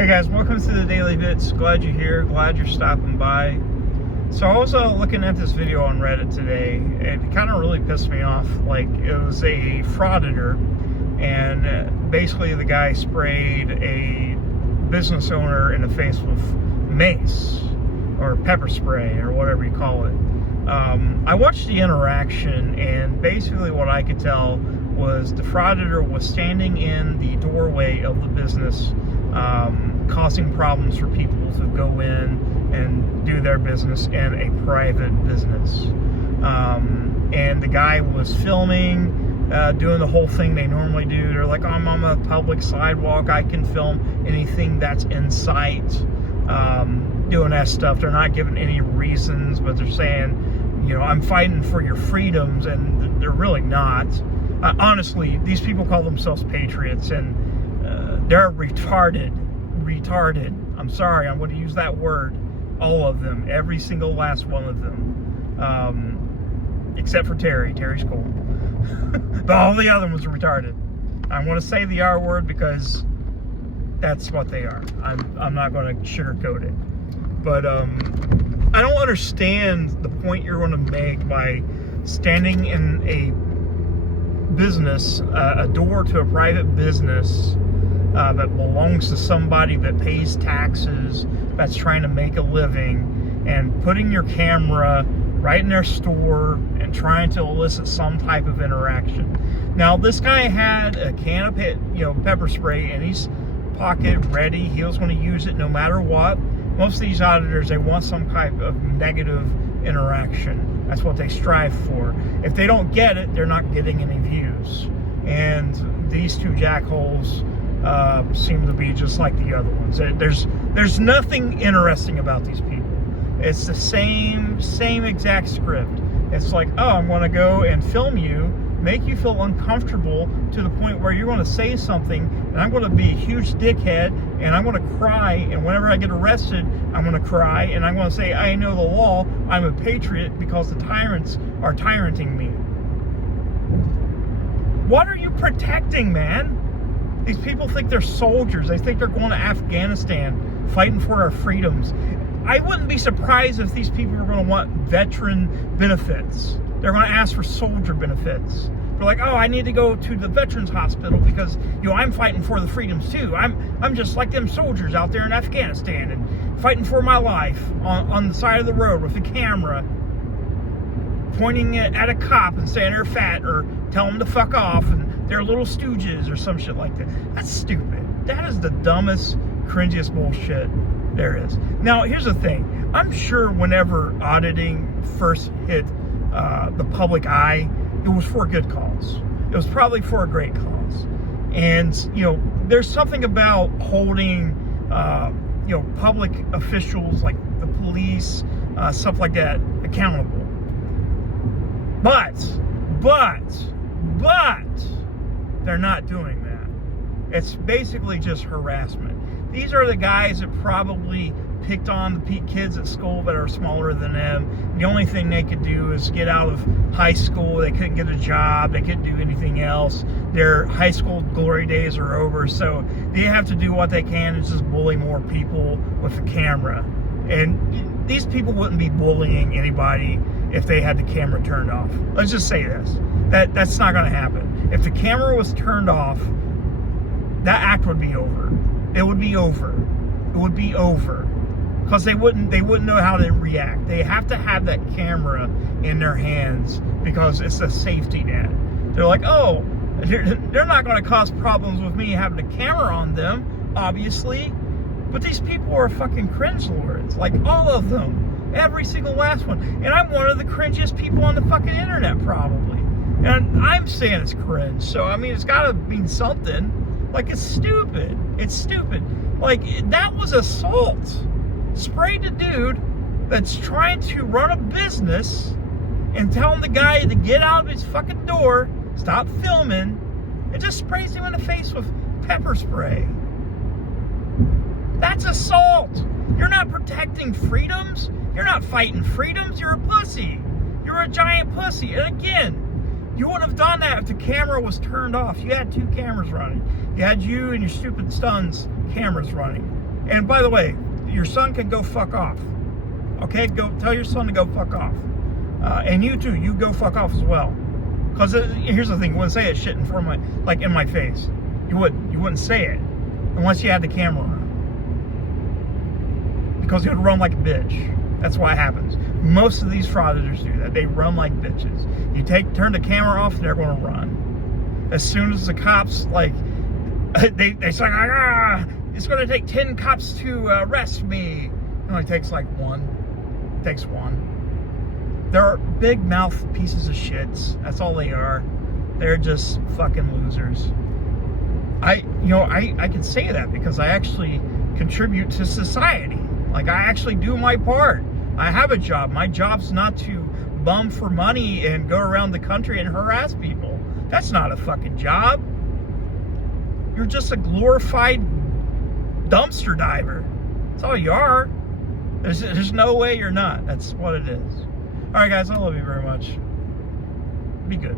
Hey guys, welcome to the Daily Bits. Glad you're here. Glad you're stopping by. So I was looking at this video on Reddit today. It kind of really pissed me off. Like, it was a frauditor, and basically the guy sprayed a business owner in the face with mace or pepper spray or whatever you call it. I watched the interaction, and basically what I could tell was the frauditor was standing in the doorway of the business, causing problems for people to go in and do their business in a private business. And the guy was filming, doing the whole thing they normally do. They're like, I'm on a public sidewalk, I can film anything that's in sight, doing that stuff. They're not giving any reasons, but they're saying, you know, I'm fighting for your freedoms, and they're really not. Honestly, these people call themselves patriots, and they're retarded. I'm sorry, I'm going to use that word. All of them, every single last one of them, except for Terry. Terry's cool. But all the other ones are retarded. I want to say the R word because that's what they are. I'm not going to sugarcoat it. But I don't understand the point you're going to make by standing in a business, a door to a private business that belongs to somebody that pays taxes, that's trying to make a living, and putting your camera right in their store and trying to elicit some type of interaction. Now, this guy had a can of pepper spray in his pocket ready. He was going to use it no matter what. Most of these auditors, they want some type of negative interaction. That's what they strive for. If they don't get it, they're not getting any views. And these two jackholes seem to be just like the other ones. There's nothing interesting about these people. It's the same exact script. It's like, oh, I'm going to go and film you, make you feel uncomfortable to the point where you're going to say something, and I'm going to be a huge dickhead, and I'm going to cry, and whenever I get arrested, I'm going to cry, and I'm going to say, I know the law, I'm a patriot, because the tyrants are tyranting me. What are you protecting, man? These people think they're soldiers. They think they're going to Afghanistan, fighting for our freedoms. I wouldn't be surprised if these people are going to want veteran benefits. They're going to ask for soldier benefits. They're like, oh, I need to go to the veterans hospital because, you know, I'm fighting for the freedoms too. I'm just like them soldiers out there in Afghanistan and fighting for my life on the side of the road with a camera, pointing it at a cop and saying they're fat or tell them to fuck off and they're little stooges or some shit like that. That's stupid. That is the dumbest, cringiest bullshit there is. Now, here's the thing. I'm sure whenever auditing first hit the public eye, it was for a good cause. It was probably for a great cause. And, you know, there's something about holding, public officials like the police, stuff like that, accountable. But, they're not doing that. It's basically just harassment. These are the guys that probably picked on the kids at school that are smaller than them. The only thing they could do is get out of high school. They couldn't get a job. They couldn't do anything else. Their high school glory days are over, so they have to do what they can and just bully more people with a camera. And these people wouldn't be bullying anybody if they had the camera turned off. Let's just say this. That's not going to happen. If the camera was turned off, that act would be over. It would be over. It would be over. Because they wouldn't know how to react. They have to have that camera in their hands because it's a safety net. They're like, oh, they're not going to cause problems with me having a camera on them, obviously. But these people are fucking cringe lords. Like, all of them. Every single last one. And I'm one of the cringiest people on the fucking internet, probably. And I'm saying it's cringe. So, I mean, it's got to mean something. Like, it's stupid. It's stupid. Like, that was assault. Sprayed a dude that's trying to run a business and telling the guy to get out of his fucking door, stop filming, and just sprays him in the face with pepper spray. That's assault. You're not protecting freedoms. You're not fighting freedoms. You're a pussy. You're a giant pussy. And again, you wouldn't have done that if the camera was turned off. You had two cameras running. You had you and your stupid son's cameras running. And by the way, your son can go fuck off. Okay, go tell your son to go fuck off. And you too, you go fuck off as well. Because here's the thing, you wouldn't say it shit in front of my, like in my face. You wouldn't say it unless you had the camera on. Because it would run like a bitch. That's what happens. Most of these frauditors do that. They run like bitches. You turn the camera off, they're going to run. As soon as the cops, like, they say, it's going to take 10 cops to arrest me. It only takes like one. It takes one. They're big mouth pieces of shits. That's all they are. They're just fucking losers. I can say that because I actually contribute to society. Like, I actually do my part. I have a job. My job's not to bum for money and go around the country and harass people. That's not a fucking job. You're just a glorified dumpster diver. That's all you are. There's no way you're not. That's what it is. All right, guys, I love you very much. Be good.